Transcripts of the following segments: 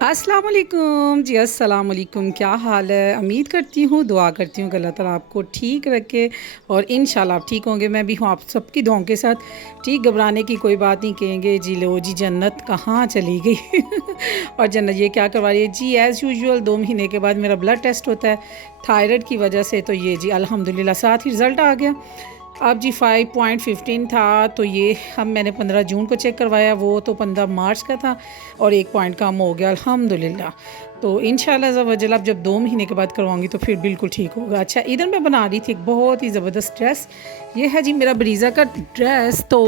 अस्सलाम वालेकुम जी, अस्सलाम वालेकुम। क्या हाल है? उम्मीद करती हूँ, दुआ करती हूँ कि अल्लाह ताला आपको ठीक रखे और इंशाल्लाह आप ठीक होंगे। मैं भी हूँ आप सबकी दुआओं के साथ ठीक। घबराने की कोई बात नहीं, कहेंगे जी लो जी जन्नत कहाँ चली गई और जन्नत ये क्या करवा रही है जी। एज़ यूजुअल 2 महीने के बाद मेरा ब्लड टेस्ट होता है थायराइड की वजह से, तो ये जी अल्हम्दुलिल्लाह साथ ही रिज़ल्ट आ गया। अब जी 5.15 था, तो ये हम मैंने 15 जून को चेक करवाया, वो तो 15 मार्च का था और 1 पॉइंट कम हो गया अल्हम्दुलिल्लाह। तो इंशाल्लाह अज़्ज़ा वजल अब जब 2 महीने के बाद करवाऊँगी तो फिर बिल्कुल ठीक होगा। अच्छा, इधर मैं बना रही थी एक बहुत ही ज़बरदस्त ड्रेस। ये है जी मेरा ब्रीज़ा का ड्रेस। तो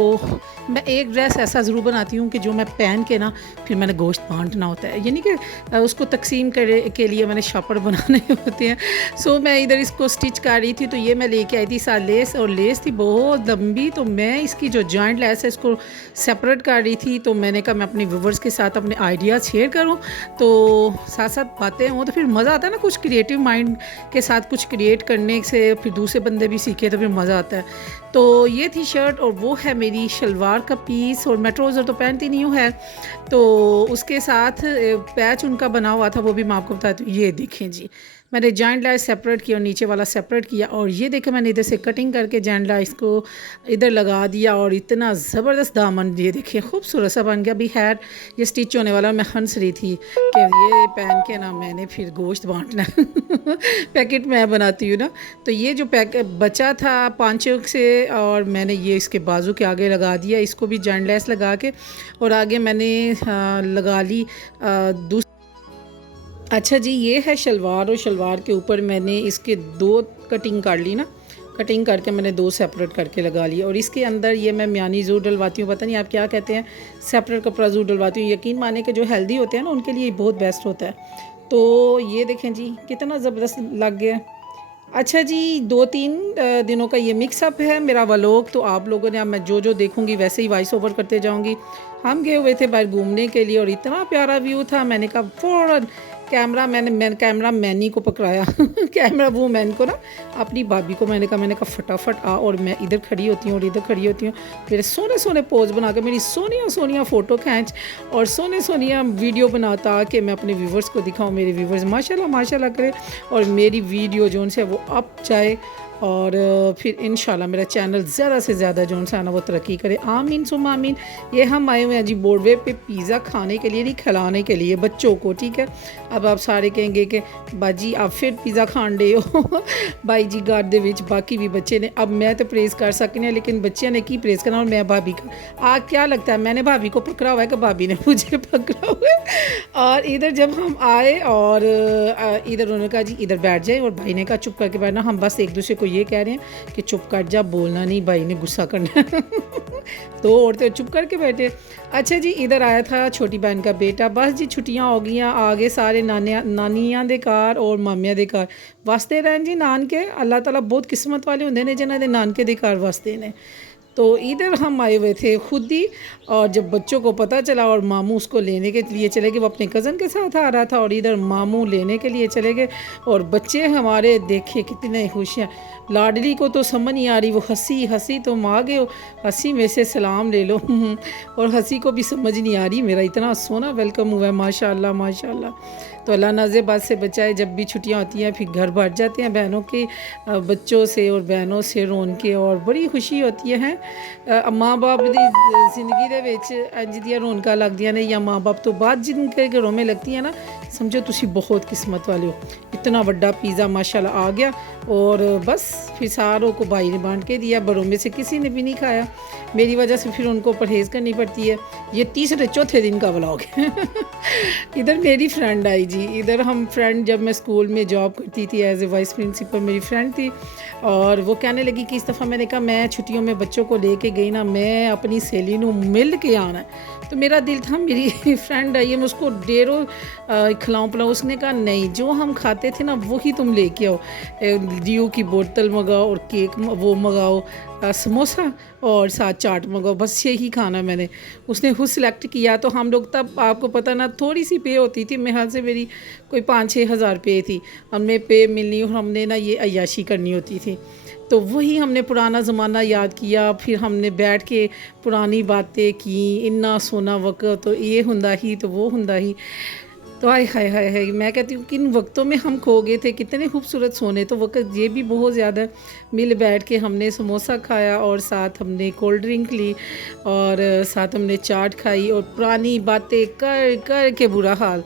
मैं एक ड्रेस ऐसा ज़रूर बनाती हूँ कि जो मैं पहन के ना फिर मैंने गोश्त बांटना होता है, यानी कि उसको तकसीम करे के लिए मैंने शापर बनाने होते हैं। सो मैं इधर इसको स्टिच कर रही थी, तो ये मैं लेके आई थी साथ लेस, और लेस थी बहुत लंबी, तो मैं इसकी जो जॉइंट लेस है इसको सेपरेट कर रही थी। तो मैंने कहा मैं अपने व्यूवर्स के साथ अपने आइडियाज़ शेयर करूं, तो साथ साथ बातें हों तो फिर मज़ा आता है ना। कुछ क्रिएटिव माइंड के साथ कुछ क्रिएट करने से फिर दूसरे बंदे भी सीखे तो फिर मज़ा आता है। तो ये थी शर्ट और वो है मेरी शलवार का पीस, और मैं ट्राउज़र तो पहनती नहीं हूँ है, तो उसके साथ पैच उनका बना हुआ था, वो भी मैं आपको बताती हूँ। ये देखें जी, मैंने जॉइंट लाइस सेपरेट किया और नीचे वाला सेपरेट किया, और ये देखें मैंने इधर से कटिंग करके जॉइंट लाइस को इधर लगा दिया, और इतना ज़बरदस्त दामन ये देखिए खूबसूरत सा बन गया। अभी हैर ये स्टिच होने वाला, मैं हंस रही थी कि ये पहन के ना मैंने फिर गोश्त बांटना पैकेट मैं बनाती हूँ ना। तो ये जो पैकेट बचा था 5 से, और मैंने ये इसके बाजू के आगे लगा दिया, इसको भी जॉइंट लाइस लगा के, और आगे मैंने लगा ली दूसरी। अच्छा जी, ये है शलवार, और शलवार के ऊपर मैंने इसके 2 कटिंग कर ली ना, कटिंग करके मैंने 2 सेपरेट करके लगा लिया, और इसके अंदर ये मैं म्यानी ज़रूर डलवाती हूँ, पता नहीं आप क्या कहते हैं, सेपरेट कपड़ा ज़रूर डलवाती हूँ। यकीन माने कि जो हेल्दी होते हैं ना उनके लिए बहुत बेस्ट होता है। तो ये देखें जी कितना ज़बरदस्त लग गया। अच्छा जी, 2-3 दिनों का ये मिक्सअप है मेरा व्लॉग, तो आप लोगों ने, अब मैं जो जो देखूंगी वैसे ही वॉइस ओवर करते जाऊंगी। हम गए हुए थे बाहर घूमने के लिए, और इतना प्यारा व्यू था, मैंने कहा फ़ौरन मैंने कैमरा मैनी को पकड़ाया कैमरा वो मैन को ना, अपनी भाभी को मैंने कहा फटाफट आ, और मैं इधर खड़ी होती हूँ और इधर खड़ी होती हूँ, मेरे सोने सोने पोज बना के मेरी सोनिया सोनिया फ़ोटो खींच और सोने सोनिया वीडियो बनाता कि मैं अपने व्यूवर्स को दिखाऊँ। मेरे व्यूवर्स माशाल्लाह माशाल्लाह करे, और मेरी वीडियो जो उनसे वो अप जाए, और फिर इंशाल्लाह मेरा चैनल ज़्यादा से ज़्यादा जो है ना वो तरक्की करे। आमीन सुम आमीन। ये हम आए हुए हैं जी बॉर्डवे पे पिज़्ज़ा खाने के लिए, नहीं खिलाने के लिए बच्चों को, ठीक है। अब आप सारे कहेंगे कि बाजी आप फिर पिज़्ज़ा खान डे हो भाई जी घर दे विच बाकी भी बच्चे ने, अब मैं तो प्रेज़ कर सकनी है, लेकिन बच्चियां ने की प्रेज़ करना, और मैं भाभी का आज क्या लगता है मैंने भाभी को पकड़ा हुआ है कि भाभी ने मुझे पकड़ा हुआ है। और इधर जब हम आए, और इधर उन्होंने कहा जी इधर बैठ जाए, और भाई ने कहा चुप करके बैठना, हम बस एक दूसरे को ये कह रहे हैं कि चुप कर जा, बोलना नहीं, भाई ने गुस्सा करना है तो औरतें चुप करके बैठे। अच्छा जी, इधर आया था छोटी बहन का बेटा, बस जी छुट्टियां हो गई, आगे सारे नानियां दे घर और मामियां दे घर वास्ते रहन जी। नानके अल्लाह ताला बहुत किस्मत वाले होंगे ने जिन्होंने नानके दे घर वास्ते ने। तो इधर हम आए हुए थे खुद ही, और जब बच्चों को पता चला और मामू उसको लेने के लिए चले गए, वो अपने कज़न के साथ आ रहा था, और इधर मामू लेने के लिए चले गए, और बच्चे हमारे देखे कितने खुशियाँ। लाडली को तो समझ नहीं आ रही, वो हंसी हंसी तुम आ गए हो, हंसी में से सलाम ले लो और हंसी को भी समझ नहीं आ रही, मेरा इतना सोना वेलकम हुआ है माशाल्लाह माशाल्लाह। तो अल्लाह नाज़ेबात से बचाए, जब भी छुट्टियाँ होती हैं फिर घर भर जाते हैं बहनों के बच्चों से और बहनों से रोन के, और बड़ी खुशी होती है। माँ बाप की ज़िंदगी दे विच इंज दियां रौनकां लगदियां ने, या माँ बाप तो बाद जिनके घरों में लगती है ना, समझो तुसी बहुत किस्मत वाले हो। इतना बड़ा पिज़्ज़ा माशाल्लाह आ गया, और बस फिर सारों को भाई ने बांट के दिया, बड़ों में से किसी ने भी नहीं खाया, मेरी वजह से फिर उनको परहेज़ करनी पड़ती है। ये तीसरे चौथे दिन का व्लॉग है इधर मेरी फ्रेंड आई जी, इधर हम फ्रेंड, जब मैं स्कूल में जॉब करती थी एज ए वाइस प्रिंसिपल, मेरी फ्रेंड थी, और वो कहने लगी कि इस दफ़ा मैंने कहा मैं छुट्टियों में बच्चों को लेके गई ना, मैं अपनी सहेली नू मिल के आना है। तो मेरा दिल था मेरी फ्रेंड आई है मैं उसको डेरों खिलाऊँ पिलाऊँ, उसने कहा नहीं, जो हम खाते थे ना वही तुम लेके आओ, ड्यू की बोतल मंगाओ और केक वो मंगाओ, समोसा और साथ चाट मंगाओ, बस यही खाना मैंने। उसने खुद सिलेक्ट किया, तो हम लोग तब आपको पता ना थोड़ी सी पे होती थी, मेरे ख्याल से मेरी कोई 5-6 हज़ार पे थी, हमें पे मिलनी, और हमने ना ये अय्याशी करनी होती थी। तो वही हमने पुराना ज़माना याद किया, फिर हमने बैठ के पुरानी बातें की, इन्ना सोना वक्त तो ये हुंदा ही तो वो हुंदा ही। तो हाय हाय हाय हाय, मैं कहती हूँ किन वक्तों में हम खो गए थे, कितने खूबसूरत सोने। तो वक्त ये भी बहुत ज़्यादा, मिल बैठ के हमने समोसा खाया और साथ हमने कोल्ड ड्रिंक ली और साथ हमने चाट खाई और पुरानी बातें कर कर के बुरा हाल।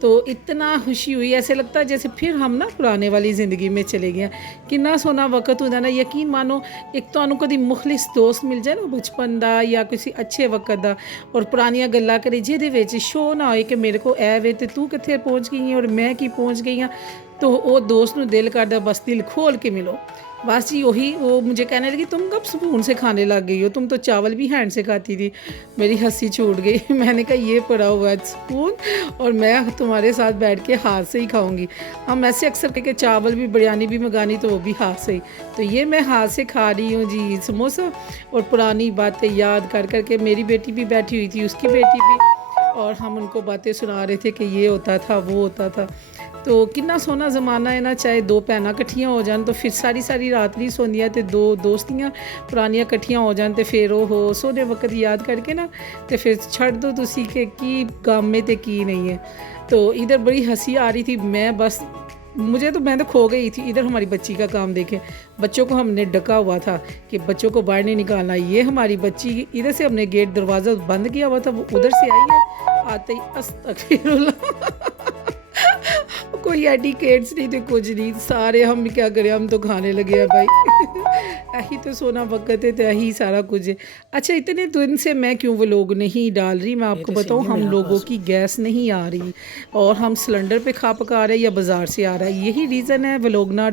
तो इतना खुशी हुई, ऐसे लगता है जैसे फिर हम ना पुराने वाली ज़िंदगी में चले गए हैं। कितना सोना वक्त हो जाना, यकीन मानो। एक तो कभी मुखलिस दोस्त मिल जाए ना बचपन दा या किसी अच्छे वक्त दा, और पुरानियां गल्लां करे जिहदे विच शो ना होए कि मेरे को ऐ वे ते तू कित्थे पहुंच गई है और मैं की पहुंच गई हाँ। तो वो दोस्त नूं दिल करदा बस दिल खोल के मिलो। बस जी वही, वो मुझे कहने लगी तुम कब स्पून से खाने लग गई हो, तुम तो चावल भी हैंड से खाती थी। मेरी हंसी छूट गई। मैंने कहा ये पड़ा हुआ है स्पून और मैं तुम्हारे साथ बैठ के हाथ से ही खाऊंगी। हम ऐसे अक्सर कह के चावल भी बिरयानी भी मंगानी तो वो भी हाथ से ही, तो ये मैं हाथ से खा रही हूँ जी समोसा। और पुरानी बातें याद कर कर के, मेरी बेटी भी बैठी हुई थी, उसकी बेटी भी, और हम उनको बातें सुना रहे थे कि ये होता था वो होता था। तो कितना सोना ज़माना है ना, चाहे दो भैनां कट्ठियां हो जान तो फिर सारी सारी रात नहीं सोंदियां, ते दो दोस्तियां पुरानियां कट्ठियां हो जान ते फिर हो सोने वक्त याद करके ना ते फिर छड़ दो तुसी के की गम में ते की नहीं है। तो इधर बड़ी हंसी आ रही थी, मैं बस मैं तो खो गई थी। इधर हमारी बच्ची का काम देखें, बच्चों को हमने ढका हुआ था कि बच्चों को बाहर नहीं निकालना। ये हमारी बच्ची, इधर से हमने गेट दरवाज़ा बंद किया हुआ था, वो उधर से आई है, आते ही अस्तगफिरुल्लाह। कोई एटिकेट्स नहीं थे, कुछ नहीं, सारे हम क्या करें, हम तो खाने लगे हैं भाई। यही तो सोना वक्त है, तो यही सारा कुछ है। अच्छा, इतने दिन से मैं क्यों वो लोग नहीं डाल रही, मैं आपको बताऊँ, हम लोगों की गैस नहीं आ रही और हम सिलेंडर पे खा पका रहे हैं या बाज़ार से आ रहा है, यही रीज़न है वो लोग ना